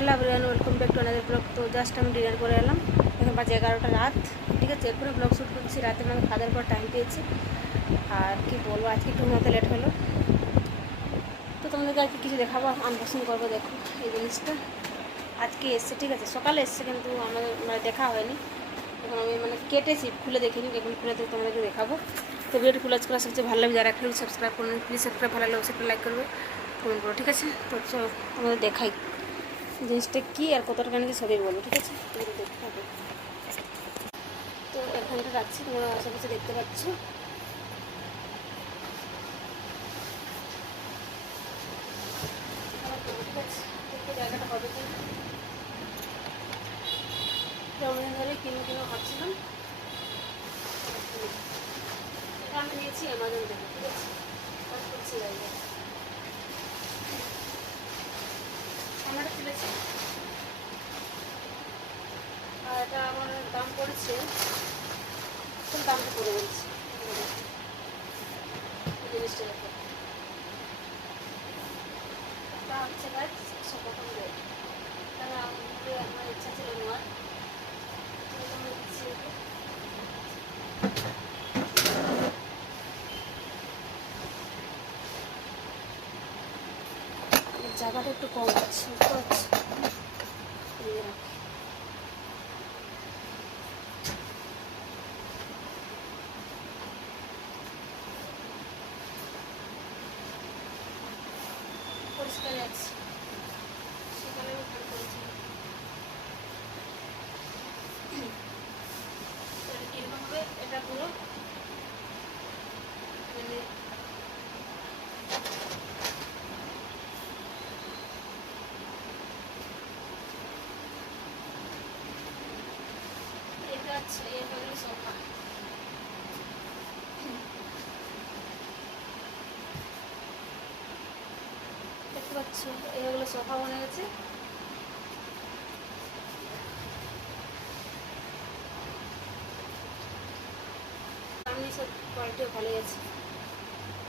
Hello everyone, welcome back to another blog. তো just আমি dinner করে এলাম। এখন বাজে 11টা রাত। ঠিক আছে, এরপরে ব্লগ শ্যুট করছি। রাতে মানে খাওয়ার পর টাইম পেয়েছি। আর কি বলবো, আজকে একটু ঘুমাতে লেট হলো। তো তোমাদেরকে আর কি কিছু দেখাবো, আনবক্সিং করবো। দেখো এই জিনিসটা আজকে এসছে। ঠিক আছে, সকালে এসছে কিন্তু আমাদের মানে দেখা হয়নি। এখন আমি মানে কেটেছি, খুলে দেখিনি। এখন খুলে তোমাদেরকে দেখাবো। তো ভিডিওটি ফুল করা সবচেয়ে ভালো লাগবে। যারা এখন সাবস্ক্রাইব করুন, প্লিজ সাবস্ক্রাইব, ভালো লাগলে অবশ্যই একটা লাইক করবে, কমেন্ট করো। ঠিক আছে, তো চলো তোমাদের দেখাই জিনিসটা কী আর কত টাকা নিয়েছে সবই বলবো। ঠিক আছে, দেখতে হবে। তো এখানটা রাখছি, তোমরা আশেপাশে দেখতে পাচ্ছ। ঠিক আছে, দেখতে জায়গাটা হবে কি অনেকদিন ধরে কিনো ভাবছিলাম। এটা আমি নিয়েছি অ্যামাজন থেকে। ঠিক আছে, কাজ করছি জায়গায় ক্যামেরা তুলেছি। আর এটা আমার দাম পড়েছে, খুব দামটা পড়ে বলছি জিনিসটা। দেখো এটা হচ্ছে গাছ 100 টাকা রেট। তাহলে আমার ইচ্ছা ছিল নেওয়ার। জায়গাটা একটু কম আছে, বুঝতে পারছি। পরিষ্কার আছে, সকালে উঠান করেছি। কিরকম হবে এটা পুরো মানে এটা আছে। এটা হলো সোফা। দেখতে পাচ্ছ, এগুলো সোফা বনে গেছে। সামনে সব কোয়ালিটিও ভালো আছে।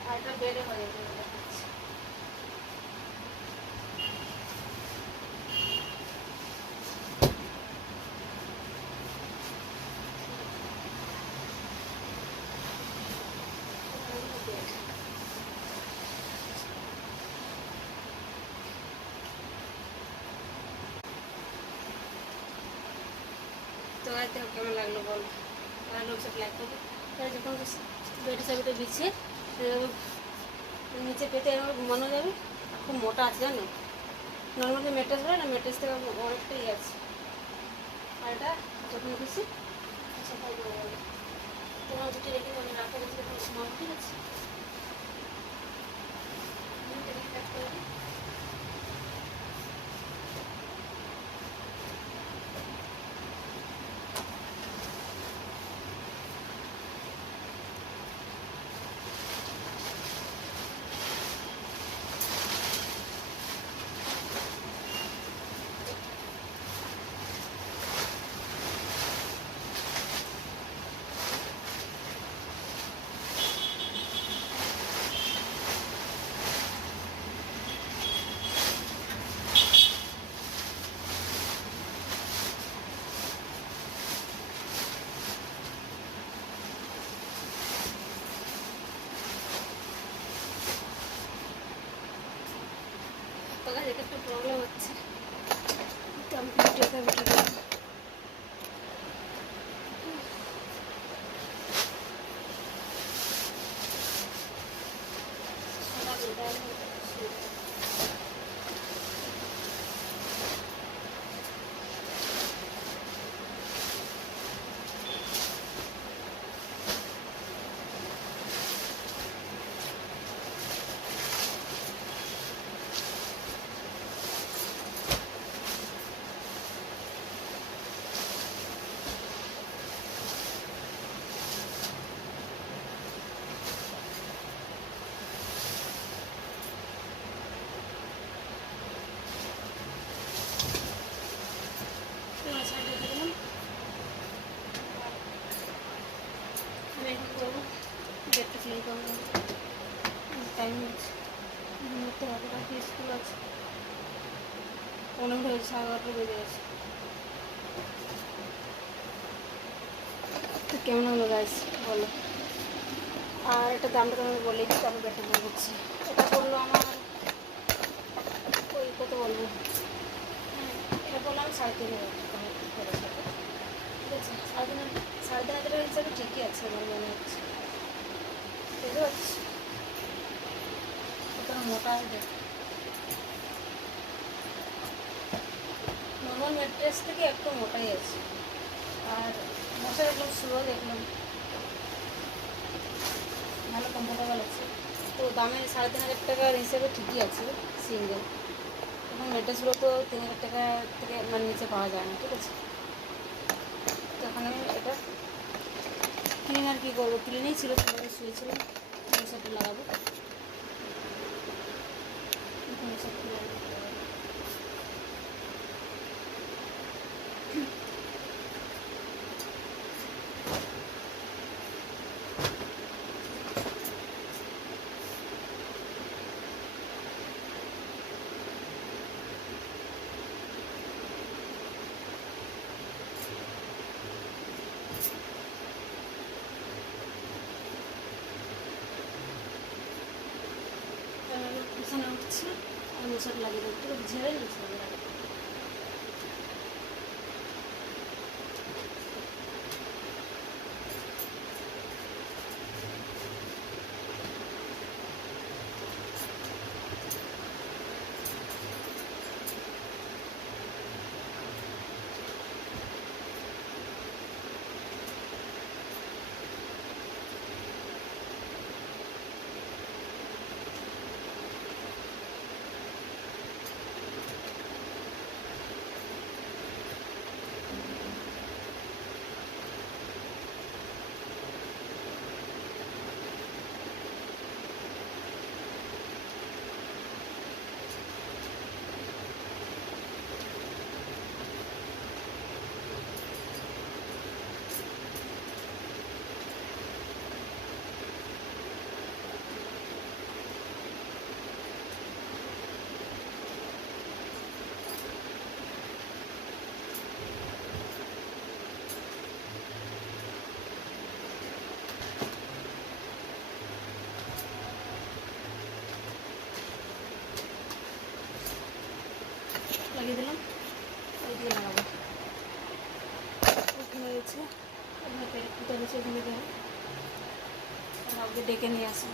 আর এটা বেডে হয়ে যাবে দেখাচ্ছি। তো এতে কেমন লাগলো বল, ভালো সব লাইক করবে। তাহলে যখন বেড সাইডে বিছিয়ে নিচে পেতে এভাবে ঘুমানো যাবে। আর খুব মোটা আছে জানো, নর্মাল যে ম্যাট্রেস হয় না, ম্যাট্রেস থেকে অনেকটাই আছে। আর এটা যখন খুশি সকাল করে যাবে। তোমার দুটি রেখে আমি রাখা গেছি, তখন ঘুমাবো। ঠিক আছে, কাজ করে দিই। অনেক হয়েছে, 11:30 বেজে গেছে। তো কেমন হলো গাইস বলো। আর এটা দামটা তোমাকে বলে দিচ্ছি, তারপর ব্যাটা বলে দিচ্ছি। এটা বললো আমার ওই কত বলবো, এটা বললাম 3,500 টাকা। ঠিক আছে, 3,500 হিসাবে ঠিকই আছে আমার মনে হচ্ছে। বুঝতে পারছি কতটা মোটা আছে দেখ। নর্মাল ম্যাট্রেস থেকে একটু মোটাই আছে। আর মশা দেখলাম, শুরু দেখলাম ভালো কমফোর্টেবল আছে। তো দামে 3,500 টাকার হিসেবে ঠিকই আছে সিঙ্গেল। এখন ম্যাট্রেসগুলো তো 3,000 টাকা থেকে মানে নিচে পাওয়া যায় না। ঠিক আছে, তো এখন আমি এটা ক্লিন আর কী করবো, ক্লিনেই ছিল, সুন্দর শুয়েছিলাম। মশাটা লাগাবো, মশা খুলে বিছানা উঠছে আর মশাটা লাগিয়ে দেবো। পুরো ঝেড়ে নিচ্ছে লাগিয়ে দিলাম। ওইদিকে লাগাবো, ওখানে রয়েছে পেরেকটা রয়েছে, ওখানে দেবো। কাউকে ডেকে নিয়ে আসুন।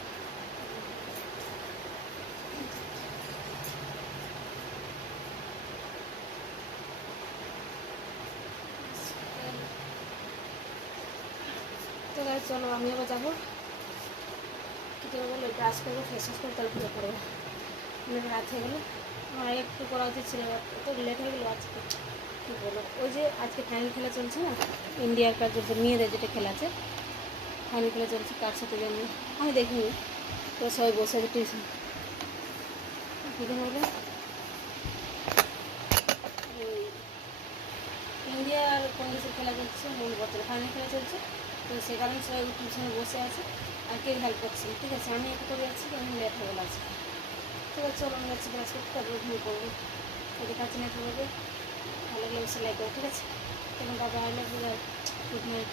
তো গাইস চলো আমি আবার যাবো, কী করে বলো, ব্রাশ করবো, ফেস ওয়াশ করবো, তারপর পুজো করবো। অনেক রাত হয়ে গেলো, আমার একটু করা উচিত ছিল, তো লেট হয়ে গেলো আজকে। কী বলো, ওই যে আজকে ফাইনাল খেলা চলছে না, ইন্ডিয়ার কার যে মেয়েদের যেটা খেলা আছে, ফাইনাল খেলা চলছে, কার সাথে জানি আমি দেখিনি। তো সবাই বসে আছে টিউশন, এখানে হলো ইন্ডিয়া আর কংগ্রেসের খেলা চলছে, মনে পড়ছে না, ফাইনাল খেলা চলছে। তো সে কারণে সবাই টিউশনে বসে আছে আর কেউ হেল্প করছে না। ঠিক আছে, আমি একটু করে যাচ্ছি, আমি লেট হয়ে গেল আজকে। ঠিক আছে চলো আমি যাচ্ছি ব্রাশ করতে, তারপরে ঘুমিয়ে পড়বো। ওদের কাছে না করবে, ভালো লাগলে অবশ্যই লাইক করো। ঠিক আছে, তখন বাবা I love you, good night.